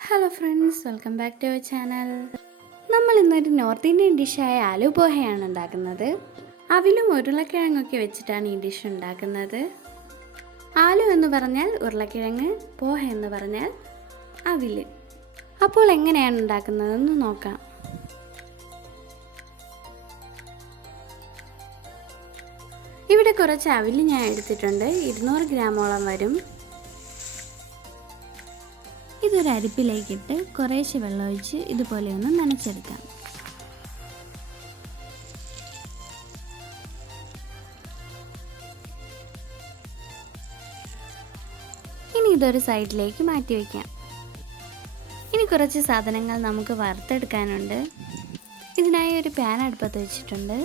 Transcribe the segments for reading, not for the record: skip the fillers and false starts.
Hello friends, welcome back to our channel. നമ്മൾ ഇന്നൊരു north Indian ഡിഷായ ആലുപോഹയാണ് ഉണ്ടാക്കുന്നത്. അവിലും ഉരുളക്കിഴങ്ങൊക്കെ വെച്ചിട്ടാണ് ഈ ഡിഷ് ഉണ്ടാക്കുന്നത്. ആലു എന്ന് പറഞ്ഞാൽ ഉരുളക്കിഴങ്ങ്, പോഹ എന്ന് പറഞ്ഞാൽ അവിൽ. അപ്പോൾ എങ്ങനെയാണ് ഉണ്ടാക്കുന്നതെന്ന് നോക്കാം. ഇവിടെ കുറച്ച് അവിൽ ഞാൻ എടുത്തിട്ടുണ്ട്. 200 ഗ്രാമോളം വരും. ഇതൊരു അരിപ്പിലേക്കിട്ട് കുറേശ്ശെ വെള്ളമൊഴിച്ച് ഇതുപോലെ ഒന്ന് നനച്ചെടുക്കാം. ഇനി ഇതൊരു സൈഡിലേക്ക് മാറ്റി വയ്ക്കാം. ഇനി കുറച്ച് സാധനങ്ങൾ നമുക്ക് വറുത്തെടുക്കാനുണ്ട്. ഇതിനായി ഒരു പാൻ അടുപ്പത്ത് വെച്ചിട്ടുണ്ട്.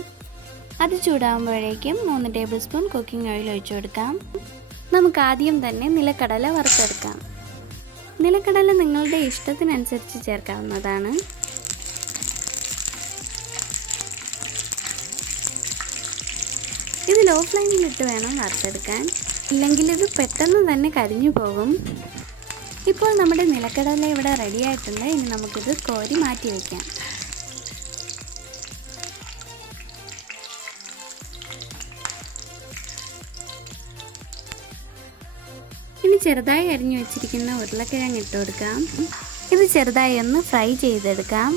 അത് ചൂടാകുമ്പോഴേക്കും 3 ടേബിൾ സ്പൂൺ കുക്കിംഗ് ഓയിൽ ഒഴിച്ചു കൊടുക്കാം. നമുക്ക് ആദ്യം തന്നെ നിലക്കടല വറുത്തെടുക്കാം. നിലക്കടല നിങ്ങളുടെ ഇഷ്ടത്തിനനുസരിച്ച് ചേർക്കാവുന്നതാണ്. ഇത് ലോ ഫ്ലെയിമിലിട്ട് വേണം വറുത്തെടുക്കാൻ, ഇല്ലെങ്കിൽ ഇത് പെട്ടെന്ന് തന്നെ കരിഞ്ഞു പോകും. ഇപ്പോൾ നമ്മുടെ നിലക്കടല ഇവിടെ റെഡി ആയിട്ടുണ്ട്. ഇനി നമുക്കിത് കോരി മാറ്റി വയ്ക്കാം. ഇനി ചെറുതായി അരിഞ്ഞു വെച്ചിരിക്കുന്ന ഉരുളക്കിഴങ്ങ് ഇട്ട് കൊടുക്കാം. ഇത് ചെറുതായി ഒന്ന് ഫ്രൈ ചെയ്തെടുക്കാം.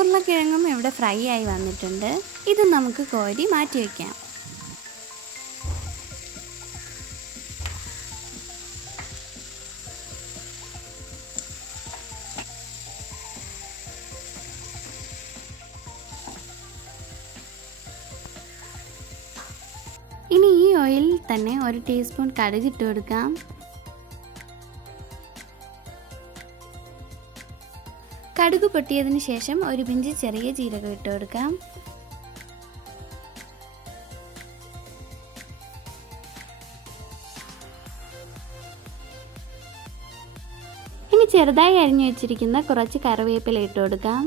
ഉരുളക്കിഴങ്ങും ഇവിടെ ഫ്രൈ ആയി വന്നിട്ടുണ്ട്. ഇത് നമുക്ക് കോരി മാറ്റി വയ്ക്കാം. ഇനി ഈ ഓയിലിൽ തന്നെ 1 ടീസ്പൂൺ കടുക് ഇട്ട് കൊടുക്കാം. കടുക് പൊട്ടിയതിന് ശേഷം ഒരു പിഞ്ച് ചെറിയ ജീരകം ഇട്ട് കൊടുക്കാം. ഇനി ചെറുതായി അരിഞ്ഞു വെച്ചിരിക്കുന്ന കുറച്ച് കറിവേപ്പില ഇട്ട് കൊടുക്കാം.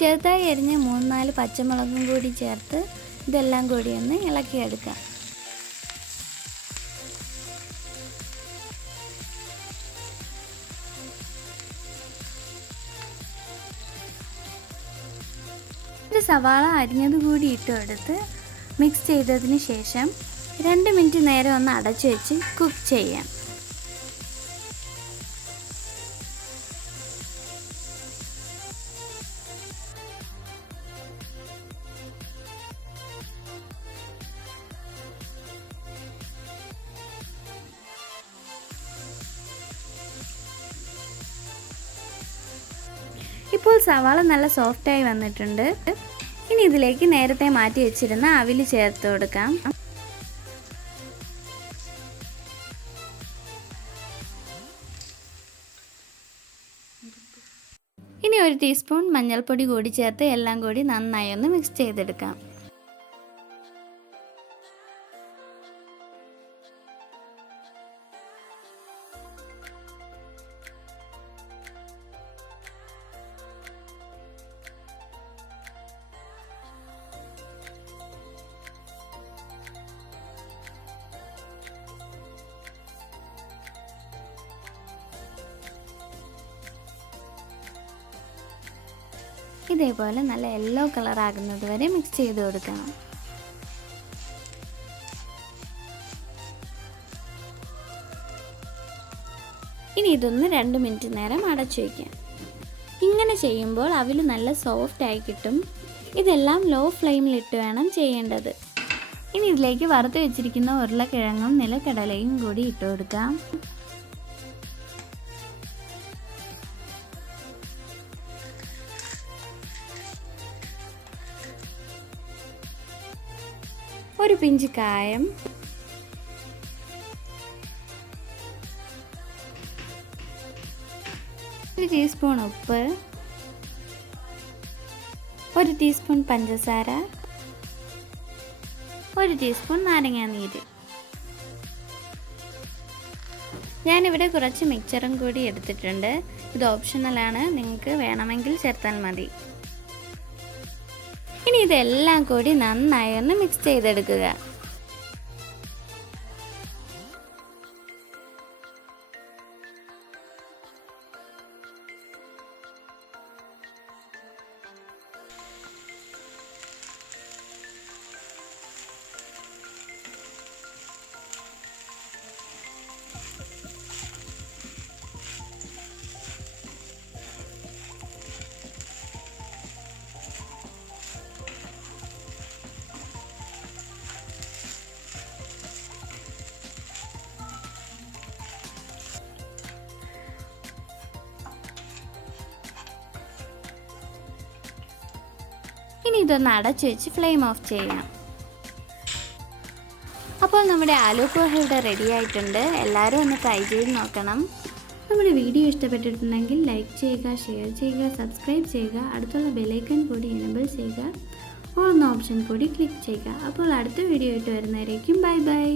ചെറുതായി അരിഞ്ഞ് 3-4 പച്ചമുളകും കൂടി ചേർത്ത് ഇതെല്ലാം കൂടി ഒന്ന് ഇളക്കിയെടുക്കാം. ഒരു സവാള അരിഞ്ഞത് കൂടി ഇട്ട് കൊടുത്ത് മിക്സ് ചെയ്തതിന് ശേഷം 2 മിനിറ്റ് നേരം ഒന്ന് അടച്ചു വെച്ച് കുക്ക് ചെയ്യാം. ഇപ്പോൾ സവാള നല്ല സോഫ്റ്റായി വന്നിട്ടുണ്ട്. ഇനി ഇതിലേക്ക് നേരത്തെ മാറ്റി വെച്ചിരുന്ന അവിൽ ചേർത്ത് കൊടുക്കാം. ഇനി 1 ടീസ്പൂൺ മഞ്ഞൾപ്പൊടി കൂടി ചേർത്ത് എല്ലാം കൂടി നന്നായി ഒന്ന് മിക്സ് ചെയ്തെടുക്കാം. ഇതേപോലെ നല്ല യെല്ലോ കളർ ആകുന്നത് വരെ മിക്സ് ചെയ്ത് കൊടുക്കണം. ഇനി ഇതൊന്ന് 2 മിനിറ്റ് നേരം അടച്ചു വയ്ക്കാം. ഇങ്ങനെ ചെയ്യുമ്പോൾ അവിൽ നല്ല സോഫ്റ്റ് ആയി കിട്ടും. ഇതെല്ലാം ലോ ഫ്ലെയിമിലിട്ട് വേണം ചെയ്യേണ്ടത്. ഇനി ഇതിലേക്ക് വറുത്ത് വെച്ചിരിക്കുന്ന ഉരുളക്കിഴങ്ങും നിലക്കടലയും കൂടി ഇട്ട് കൊടുക്കാം. ഒരു പിഞ്ച് കായം, 1 ടീസ്പൂൺ ഉപ്പ്, 1 ടീസ്പൂൺ പഞ്ചസാര, 1 ടീസ്പൂൺ നാരങ്ങാനീര്. ഞാനിവിടെ കുറച്ച് മിക്സറും കൂടി എടുത്തിട്ടുണ്ട്. ഇത് ഓപ്ഷണലാണ്, നിങ്ങൾക്ക് വേണമെങ്കിൽ ചേർത്താൽ മതി. ഇനി ഇതെല്ലാം കൂടി നന്നായി ഒന്ന് മിക്സ് ചെയ്തെടുക്കുക. ഇനി ഇതൊന്ന് അടച്ചു വെച്ച് ഫ്ലെയിം ഓഫ് ചെയ്യാം. അപ്പോൾ നമ്മുടെ ആലുപോഹ ഇവിടെ റെഡി ആയിട്ടുണ്ട്. എല്ലാവരും ഒന്ന് ട്രൈ ചെയ്ത് നോക്കണം. നമ്മുടെ വീഡിയോ ഇഷ്ടപ്പെട്ടിട്ടുണ്ടെങ്കിൽ ലൈക്ക് ചെയ്യുക, ഷെയർ ചെയ്യുക, സബ്സ്ക്രൈബ് ചെയ്യുക. അടുത്തുള്ള ബെല്ലൈക്കൺ കൂടി എനേബിൾ ചെയ്യുക. ഓൾ എന്ന ഓപ്ഷൻ കൂടി ക്ലിക്ക് ചെയ്യുക. അപ്പോൾ അടുത്ത വീഡിയോ ആയിട്ട് വരുന്നവരേക്കും ബൈ ബൈ.